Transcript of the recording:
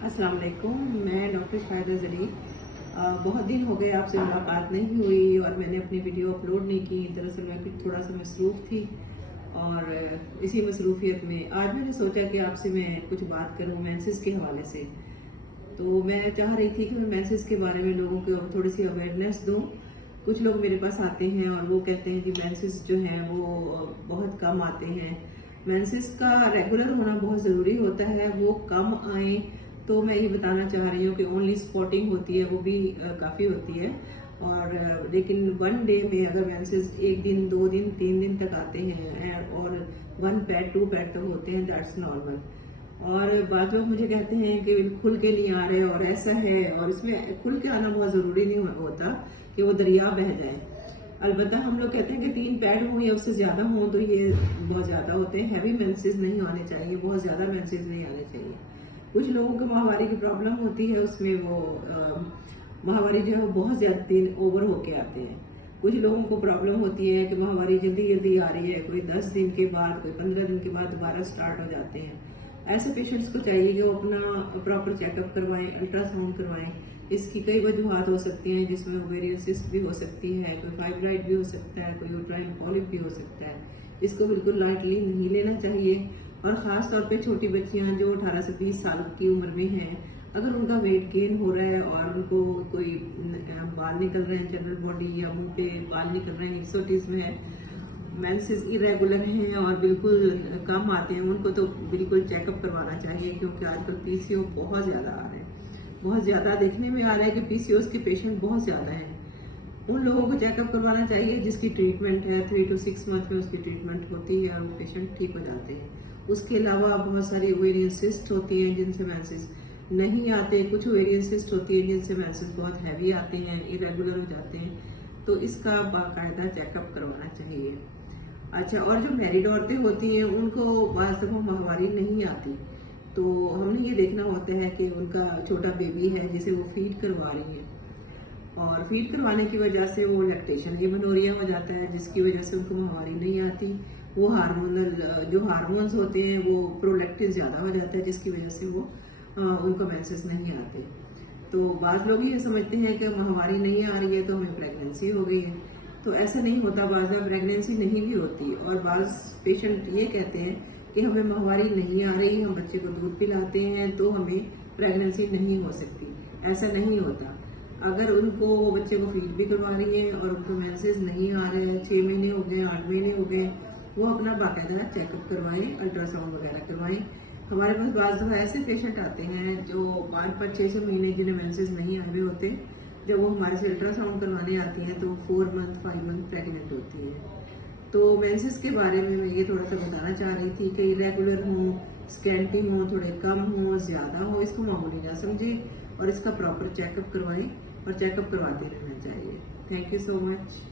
अस्सलाम वालेकुम। मैं डॉक्टर शाहिदा जली। बहुत दिन हो गए आपसे मुलाकात नहीं हुई और मैंने अपनी वीडियो अपलोड नहीं की। दरअसल मैं कुछ थोड़ा सा मसरूफ़ थी और इसी मसरूफियत में आज मैंने सोचा कि आपसे मैं कुछ बात करूं मेंसेस के हवाले से। तो मैं चाह रही थी कि मैं मेंसेस के बारे में लोगों को थोड़ी सी अवेयरनेस दूं। कुछ लोग मेरे पास आते हैं और वो कहते हैं कि मेंसेस जो हैं वो बहुत कम आते हैं। मेंसेस का रेगुलर होना बहुत ज़रूरी होता है, वो कम आए तो मैं ये बताना चाह रही हूँ कि ओनली स्पॉटिंग होती है वो भी काफ़ी होती है। और लेकिन वन डे में अगर मेंसेस एक दिन, दो दिन, तीन दिन तक आते हैं और वन पैड, टू पैड तक होते हैं, दैट्स नॉर्मल। और बाद लोग मुझे कहते हैं कि खुल के नहीं आ रहे और ऐसा है, और इसमें खुल के आना बहुत ज़रूरी नहीं होता कि वो दरिया बह जाए। अलबत्ता हम लोग कहते हैं कि 3 पैड हों या उससे ज़्यादा हों तो ये बहुत ज़्यादा होते हैं। हैवी मेंसेस नहीं आने चाहिए, बहुत ज़्यादा मेंसेस नहीं आने चाहिए। कुछ लोगों को माहवारी की प्रॉब्लम होती है, उसमें वो माहवारी जो है वो बहुत ज़्यादा दिन ओवर होके आते हैं। कुछ लोगों को प्रॉब्लम होती है कि माहवारी जल्दी जल्दी आ रही है, कोई 10 दिन के बाद, कोई 15 दिन के बाद दोबारा स्टार्ट हो जाते हैं। ऐसे पेशेंट्स को चाहिए कि वो अपना प्रॉपर चेकअप करवाएं, अल्ट्रासाउंड करवाएं। इसकी कई वजूहत हो सकती हैं, जिसमें ओवेरियन सिस्ट भी हो सकती है, कोई फाइब्राइड भी हो सकता है, कोई यूट्राइन पॉलिप भी हो सकता है। इसको बिल्कुल लाइटली नहीं लेना चाहिए। और ख़ास तौर पे छोटी बच्चियां जो 18 से 20 साल की उम्र में हैं, अगर उनका वेट गेन हो रहा है और उनको कोई बाल निकल रहे हैं जनरल बॉडी या मुंह पे बाल निकल रहे हैं, हिप्सोटिज्म है, मेंसेस इरेगुलर हैं और बिल्कुल कम आते हैं, उनको तो बिल्कुल चेकअप करवाना चाहिए। क्योंकि आजकल पीसीओ बहुत ज़्यादा आ रहे हैं, बहुत ज़्यादा देखने में आ रहा है कि पीसीओएस के पेशेंट बहुत ज़्यादा हैं। उन लोगों को चेकअप करवाना चाहिए जिसकी ट्रीटमेंट है, 3 to 6 मंथ में उसकी ट्रीटमेंट होती है और वो पेशेंट ठीक हो जाते हैं। उसके अलावा बहुत सारी ओवेरियन सिस्ट होती हैं जिनसे मेंसेस नहीं आते। कुछ ओवेरियन सिस्ट होती है जिनसे मेंसेस बहुत हैवी आते हैं, इरेगुलर हो जाते हैं। तो इसका बाकायदा चेकअप करवाना चाहिए। अच्छा, और जो मैरिड औरतें होती हैं उनको बाज़ दफ़ा माहवारी नहीं आती, तो हमें ये देखना होता है कि उनका छोटा बेबी है जिसे वो फीड करवा रही हैं, और फीड करवाने की वजह से वो लैक्टेशन एमेनोरिया हो जाता है, जिसकी वजह से उनको माहवारी नहीं आती। वो हार्मोनल जो हार्मोन्स होते हैं वो प्रोलैक्टिन ज़्यादा हो जाता है, जिसकी वजह से वो उनको मेंसेस नहीं आते। तो बाज़ लोग ये समझते हैं कि माहवारी नहीं आ रही है तो हमें प्रेगनेंसी हो गई है, तो ऐसा नहीं होता। बाज़ प्रेगनेंसी नहीं भी होती, और बाज़ पेशेंट ये कहते हैं कि हमें माहवारी नहीं आ रही, हम बच्चे को दूध पिलाते हैं तो हमें प्रेगनेंसी नहीं हो सकती। ऐसा नहीं होता। अगर उनको बच्चे को फीड भी करवा रही हैं और उनको मेंसेस नहीं आ रहे हैं, 6 महीने हो गए, 8 महीने हो गए, वो अपना बाकायदा चेकअप करवाएं, अल्ट्रासाउंड वगैरह करवाएं। हमारे पास बाज़ दफ़ा ऐसे पेशेंट आते हैं जो 5-5, 6-6 महीने जिन्हें मेंसेस नहीं आए हुए होते, जब वो हमारे से अल्ट्रासाउंड करवाने आती हैं तो 4 मंथ 5 मंथ प्रेग्नेंट होती हैं। तो मेंसेस के बारे में मैं ये थोड़ा सा बताना चाह रही थी कि इरेगुलर हों, स्कैंटी हों, थोड़े कम हों, ज़्यादा हो, इसको मामूली ना समझें और इसका प्रॉपर चेकअप करवाएं और चेकअप करवाते रहना चाहिए। Thank you so much.